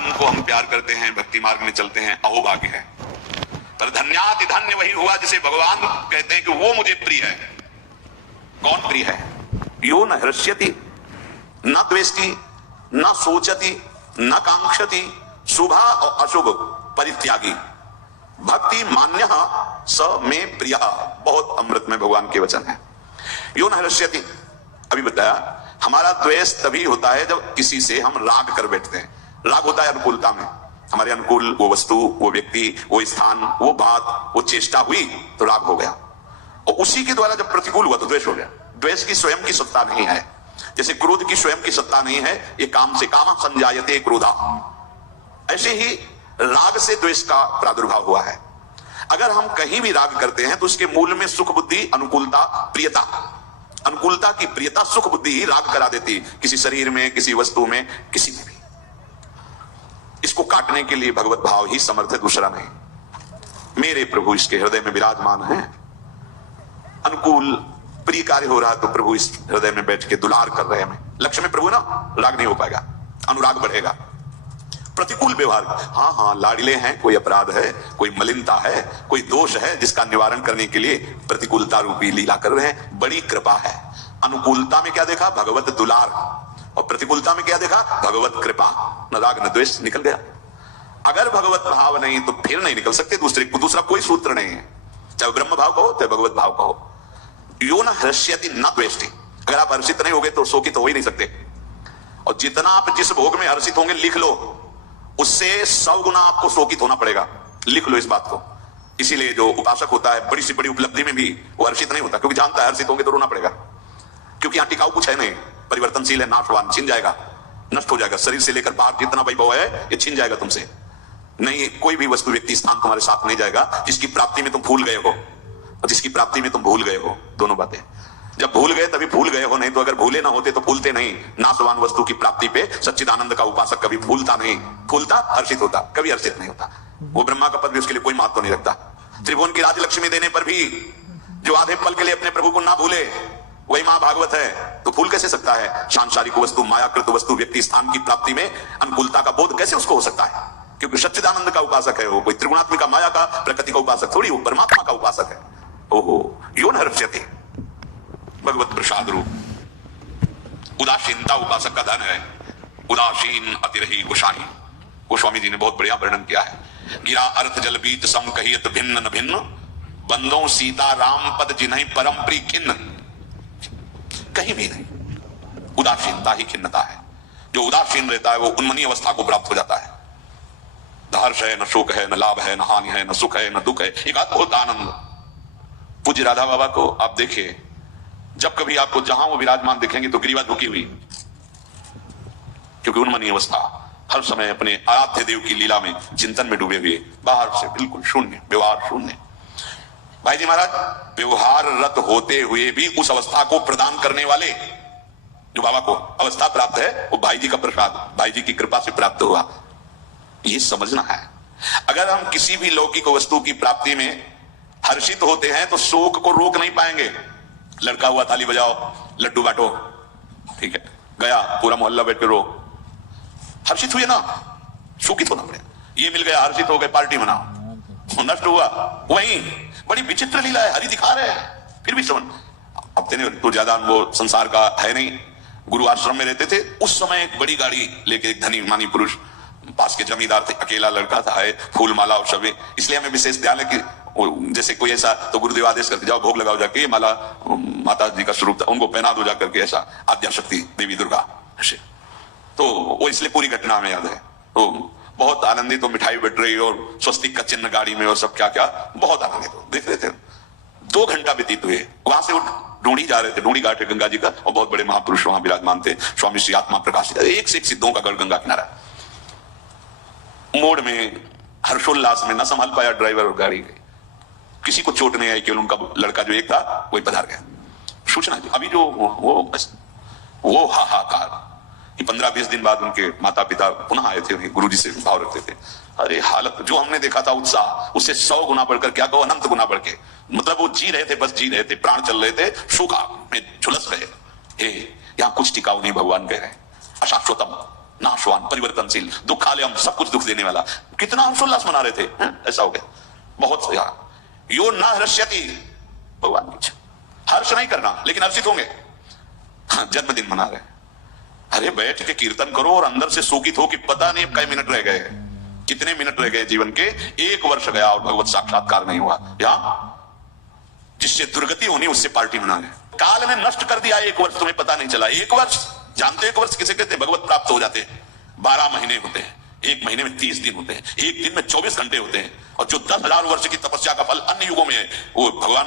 भगवान को हम प्यार करते हैं, भक्ति मार्ग में चलते हैं, अहोभाग्य है। पर धन्याति धन्य वही हुआ जिसे भगवान कहते हैं कि वो मुझे प्रिय है। कौन प्रिय है? यो न हृष्यति न द्वेष्टि न सोचति न कांक्षति शुभ और अशुभ परित्यागी भक्ति मान्य स में प्रिय। बहुत अमृत में भगवान के वचन है। यो न हृष्यति, अभी बताया, हमारा द्वेष तभी होता है जब किसी से हम राग कर बैठते हैं। राग होता है अनुकूलता में, हमारे अनुकूल वो वस्तु, वो व्यक्ति, वो स्थान, वो बात, वो चेष्टा हुई तो राग हो गया, और उसी के द्वारा जब प्रतिकूल हुआ तो द्वेष हो गया। द्वेष की स्वयं की सत्ता नहीं है, जैसे क्रोध की स्वयं की सत्ता नहीं है, ये काम से काम संजायते क्रोधा, ऐसे ही राग से द्वेष का प्रादुर्भाव हुआ है। अगर हम कहीं भी राग करते हैं तो उसके मूल में सुख बुद्धि, अनुकूलता, प्रियता, अनुकूलता की प्रियता सुख बुद्धि ही राग करा देती, किसी शरीर में, किसी वस्तु में, किसी में भी। इसको काटने के लिए भगवत भाव ही समर्थ है, दूसरा नहीं। मेरे प्रभु इसके हृदय में विराजमान है, अनुकूल प्रिय कार्य हो रहा है तो प्रभु इस हृदय में बैठ के दुलार कर रहे हैं। हमें लक्ष्य में प्रभु ना, राग नहीं हो पाएगा, अनुराग बढ़ेगा। प्रतिकूल व्यवहार, हाँ हाँ लाडले हैं, कोई अपराध है, कोई मलिनता है, कोई दोष है जिसका निवारण करने के लिए प्रतिकूलता रूपी लीला कर रहे हैं, बड़ी कृपा है। अनुकूलता में क्या देखा? भगवत दुलार, और प्रतिकूलता में क्या देखा? भगवत कृपा। न राग न द्वेष, निकल गया। अगर भगवत भाव नहीं तो फिर नहीं निकल सकते। दूसरा कोई सूत्र नहीं है, चाहे ब्रह्म भाव कहो चाहे भगवत भाव कहो। यो न हृष्यति न द्वेष्टि, अगर आप हर्षित नहीं होगे तो शोकित हो ही नहीं सकते। और जितना आप जिस भोग में हर्षित होंगे लिख लो, उससे 100 गुना आपको शोकित होना पड़ेगा। लिख लो इस बात को। इसीलिए जो उपासक होता है बड़ी से बड़ी उपलब्धि में भी वो हर्षित नहीं होता, क्योंकि जानता है हर्षित होंगे तो रोना पड़ेगा, क्योंकि यहां टिकाऊ कुछ है नहीं, परिवर्तनशील है, नाशवान, छिन जाएगा, नष्ट हो जाएगा। शरीर से लेकर बाहर जितना वैभव है ये छिन जाएगा तुमसे। नहीं, कोई भी वस्तु, व्यक्ति, स्थान तुम्हारे साथ नहीं जाएगा जिसकी प्राप्ति में तुम भूल गए हो और जिसकी प्राप्ति में तुम भूल गए हो। दोनों बातें, जब भूल गए तभी भूल गए हो, नहीं तो अगर भूले ना होते तो भूलते नहीं। नाशवान वस्तु की प्राप्ति पे सच्चिदानंद का उपासक कभी भूलता नहीं, भूलता हर्षित होता, कभी हर्षित नहीं होता। वो ब्रह्मा का पद भी उसके लिए कोई महत्व नहीं रखता। त्रिभुवन की राजलक्ष्मी देने पर भी जो आधे पल के लिए अपने प्रभु को ना भूले वही मां भागवत है, तो भूल कैसे सकता है? सांसारिक वस्तु, मायाकृत वस्तु, व्यक्ति, स्थान की प्राप्ति में अनुकूलता का बोध कैसे उसको हो सकता है? क्योंकि सच्चिदानंद का उपासक है वो, कोई त्रिगुणात्मिका माया का, प्रकृति का उपासक थोड़ी, वो परमात्मा का उपासक है। ओहो, यो न हर्ष्यति, भगवत प्रसाद रूप। उदासीनता उपासक का धन है, उदासीन अतिरही गोसाई। गोस्वामी जी ने बहुत बढ़िया वर्णन किया है। गिरा अर्थ जल बीत सम कहियत भिन्न न भिन्न, बंदों सीता राम पद जिन्हीं परम प्रिय खिन्न। कहीं भी नहीं, उदासीनता ही खिन्नता है। जो उदासीन रहता है वो उन्मनी अवस्था को प्राप्त हो जाता है। न हर्ष है, न शोक है, न लाभ है, न हानि है, न सुख है, न दुख है, एक अद्भुत आनंद। पूज्य राधा बाबा को आप देखिए, जब कभी आपको जहां वो विराजमान दिखेंगे तो ग्रीवा झुकी हुई, क्योंकि उन्मनी अवस्था, हर समय अपने आराध्य देव की लीला में, चिंतन में डूबे हुए, बाहर से बिल्कुल शून्य, व्यवहार शून्य। भाई जी महाराज, व्यवहार रत होते हुए भी उस अवस्था को प्रदान करने वाले जो बाबा को अवस्था प्राप्त है, वो भाई जी का प्रसाद, भाई जी की कृपा से प्राप्त हुआ, ये समझना है। अगर हम किसी भी लौकिक वस्तु की प्राप्ति में हर्षित होते हैं तो शोक को रोक नहीं पाएंगे। लड़का हुआ, थाली बजाओ, लड्डू बांटो, ठीक है, गया पूरा मोहल्ला बैठ के रो, हर्षित हुए ना, शोकित होना पड़ेगा। ये मिल गया, हर्षित हो गए, पार्टी मनाओ, नष्ट हुआ। वहीं बड़ी विचित्र लीला है, हरि दिखा रहे हैं फिर भी समझ। अब तेने तो ज्यादा वो संसार का है नहीं, गुरु आश्रम में रहते थे, उस समय एक बड़ी गाड़ी लेके एक धनी मानी पुरुष, पास के जमींदार थे, अकेला लड़का था, है फूल माला और सब। इसलिए हमें विशेष ध्यान है कि जैसे कोई ऐसा तो गुरुदेव आदेश करते, जाओ भोग लगाओ जाके, माला माता जी का स्वरूप था, उनको पहना दो जाकर के, ऐसा आद्या शक्ति देवी दुर्गा ऐसे। तो वो इसलिए पूरी घटना में याद है। तो बहुत आनंदित, तो मिठाई बट रही और स्वस्तिक का चिन्ह गाड़ी में और सब क्या क्या, बहुत आनंदित देख रहे थे। 2 घंटा व्यतीत हुए, वहां से वो ढूंढी जा रहे थे, ढूंढी घाट गंगा जी का, और बहुत बड़े महापुरुष वहां विराजमान थे, स्वामी श्री आत्मा प्रकाश, एक से एक सिद्धों का गढ़ गंगा किनारा। मोड़ में हर्षोल्लास में न संभाल पाया ड्राइवर और गाड़ी, किसी को चोट नहीं आई, केवल उनका लड़का जो एक था वही पधार गया। सूचना अभी जो वो हाहाकार, 15-20 दिन बाद उनके माता पिता पुनः आए थे, गुरुजी से भाव रखते थे। अरे हालत जो हमने देखा था उत्साह, उससे 100 गुना बढ़कर, क्या कहो अनंत गुना बढ़ के, मतलब वो जी रहे थे, बस जी रहे थे, प्राण चल रहे थे, शोका में झुलस रहे। हे यहाँ कुछ टिकाऊ नहीं, भगवान कह रहे हैं अशाश्वतम, नाशवान, परिवर्तनशील, दुखालयम, सब कुछ दुख देने वाला। कितना हर्षोल्लास मना रहे थे, ऐसा हो गया। बहुत यो न हृष्यति, भगवान की इच्छा, हर्ष नहीं करना लेकिन हर्षित होंगे। जन्मदिन मना रहे, अरे बैठ के कीर्तन करो और अंदर से शोकित हो कि पता नहीं कई मिनट रह गए, कितने मिनट रह गए जीवन के, 1 वर्ष गया और भगवत साक्षात्कार नहीं हुआ। या जिससे दुर्गति होनी उससे पार्टी मना रहे। काल ने नष्ट कर दिया 1 वर्ष, तुम्हें पता नहीं चला। 1 वर्ष जानते, 1 वर्ष किसे कहते हैं? भगवत प्राप्त हो जाते 12 महीने होते हैं, 1 महीने में 30 दिन होते हैं, 1 दिन में 24 घंटे होते हैं। और जो 10,000 वर्ष की तपस्या का फल अन्य युगों में है, वो भगवान